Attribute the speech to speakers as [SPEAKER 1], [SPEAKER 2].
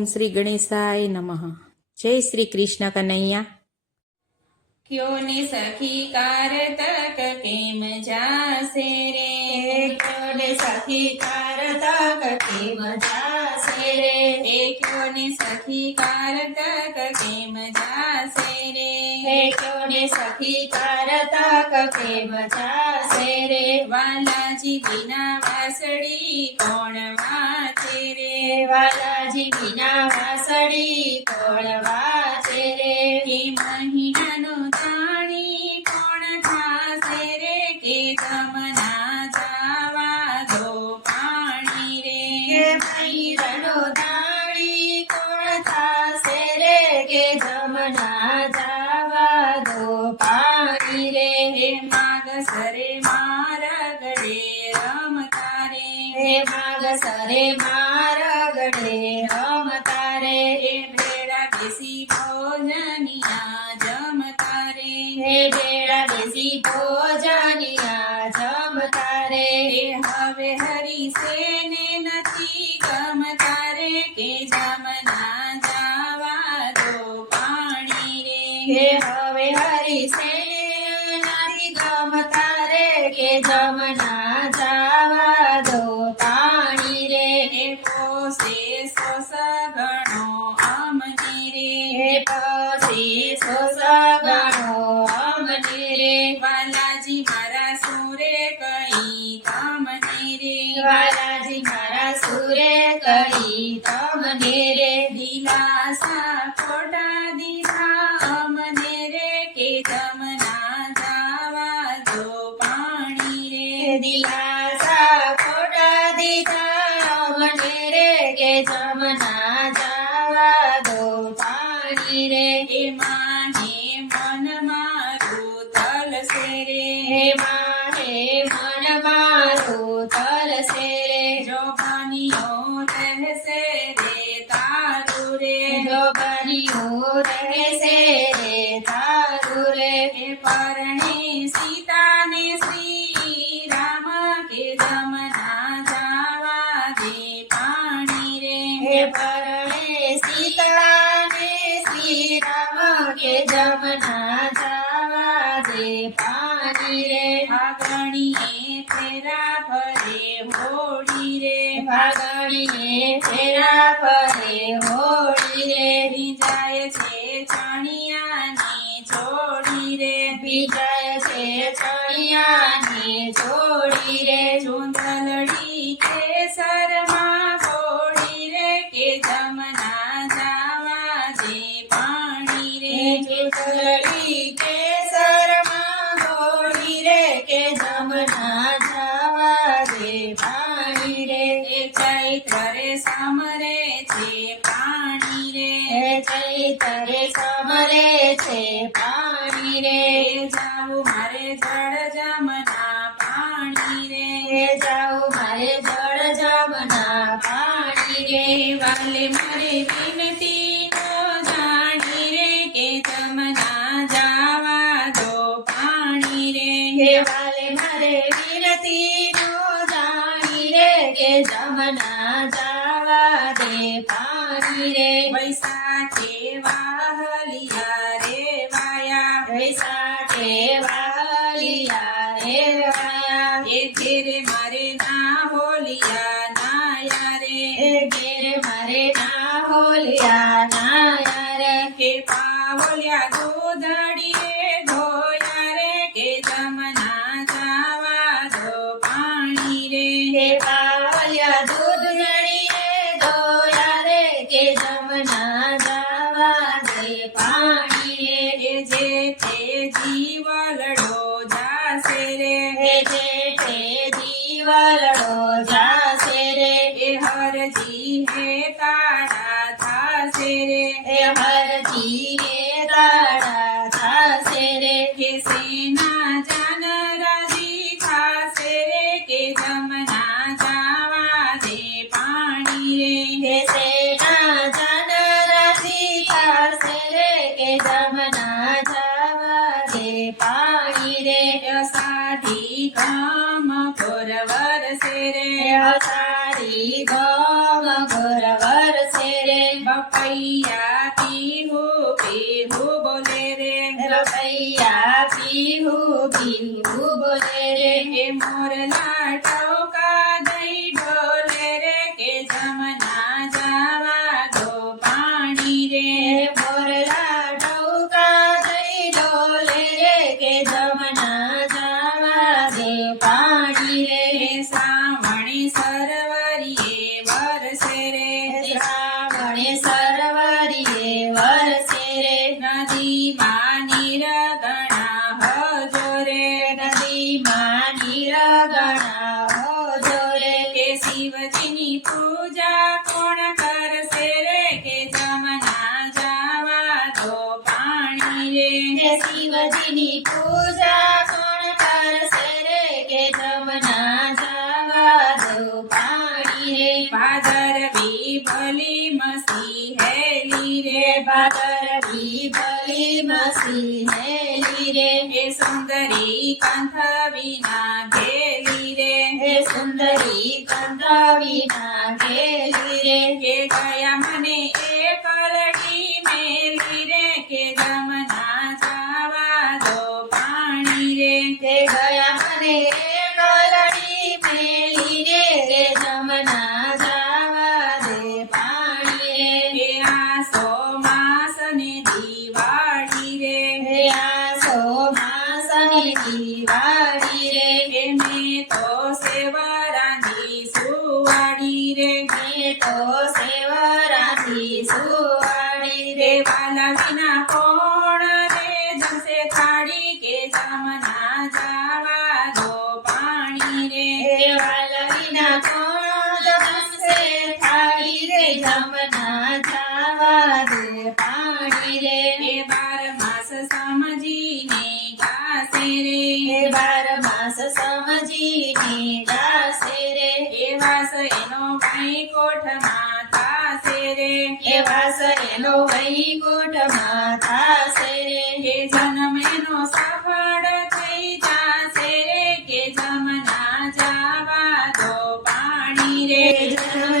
[SPEAKER 1] શ્રી ગણેશાય નમઃ જય શ્રી કૃષ્ણ કનૈયા
[SPEAKER 2] ક્યો ને સખી કારતક કેમ જાશે રે
[SPEAKER 3] ક્યો ને સખી કારતક કેમ જાશે રે
[SPEAKER 2] હે ક્યો ને સખી કારતક કેમ જાશે રે
[SPEAKER 3] હે ક્યો સખી કરતા કકે જાશે રે
[SPEAKER 2] વાલાજી વિના વાસળી કોણ વાંચે રે
[SPEAKER 3] વાલાજી વિના વાસળી કોણ વાંચે રે
[SPEAKER 2] કે મહિનાનો માગ સરે માર
[SPEAKER 3] ગડે રમતા રે
[SPEAKER 2] હે ભેળા બેસી ભોજનિયા જમતા રે
[SPEAKER 3] હે બેડા બેસી ભોજનિયા જમતા રે
[SPEAKER 2] હે હવે હરી સેને નથી ગમતા રે કે જમના જાવા દો પાણી
[SPEAKER 3] કે
[SPEAKER 2] રે
[SPEAKER 3] હવે હરી સે નારી ગમતા રે કે જમના
[SPEAKER 2] મારા સુરે કઈ તમને રે?
[SPEAKER 3] વાલાજી મારા સુરે કહી તમને રે?
[SPEAKER 2] દિલાસા ખોટા દિશા અમને રે કે જમના હે મારે
[SPEAKER 3] મન મારું તલસે રે
[SPEAKER 2] જો બન્યો રહેશે રે તારું રે.
[SPEAKER 3] જો બન્યું રહેશે રે તારું રે.
[SPEAKER 2] હે પરણે સીતાને શ્રી રામ કે જમના જાવા દે પાણી રે
[SPEAKER 3] હે પરણે સીતાને શ્રી રામ કે જમના જાવા દે પાણી રે
[SPEAKER 2] આગણીએ ફેરા ફરે હોડી રે
[SPEAKER 3] ભાગણીએ ફેરા ફરે હોળી રે
[SPEAKER 2] જાય છે ચણિયાની
[SPEAKER 3] વિજય છે ચણિયાની જોડી રે
[SPEAKER 2] ચૂંદલડી કેસરમાં રે એ જાવું મારે જળ જમના પાણી રે
[SPEAKER 3] હે જાઉં મારે જળ જમના પાણી રે
[SPEAKER 2] વાલે મારે વિનતી નો જાણી રે કે તમના જાવા દો પાણી
[SPEAKER 3] હે
[SPEAKER 2] રે
[SPEAKER 3] વાલે મારે વિનતી નો જાણી રે કે જમના જાવા દે પાણી રે
[SPEAKER 2] વૈશાખે સેના જાન રાજી રે કે જમના જાવા દે પાણી રે.
[SPEAKER 3] કે સેના જન રાજી રે કે જમના જાવા દે પાણી રે.
[SPEAKER 2] સાધી કામ પુરવર સે રે.
[SPEAKER 3] ગોવિંદ બોલે મોર નાટક માની
[SPEAKER 2] રગણા. સુંદરી કંઠ વિના ઘેલી રે
[SPEAKER 3] હે સુંદરી
[SPEAKER 2] કંઠ વિના ઘેલી રે વાળી રે. બાર માસ સમજીને દાસે રે એ વાસ એનો વૈકુંઠમાં થાશે રે
[SPEAKER 3] એ વાસ એનો વૈકુંઠમાં થાશે રે
[SPEAKER 2] કે જન્મ એનો સફળ થઈ જાશે રે કે જમના જાવા દો પાણી રે
[SPEAKER 3] જન્મ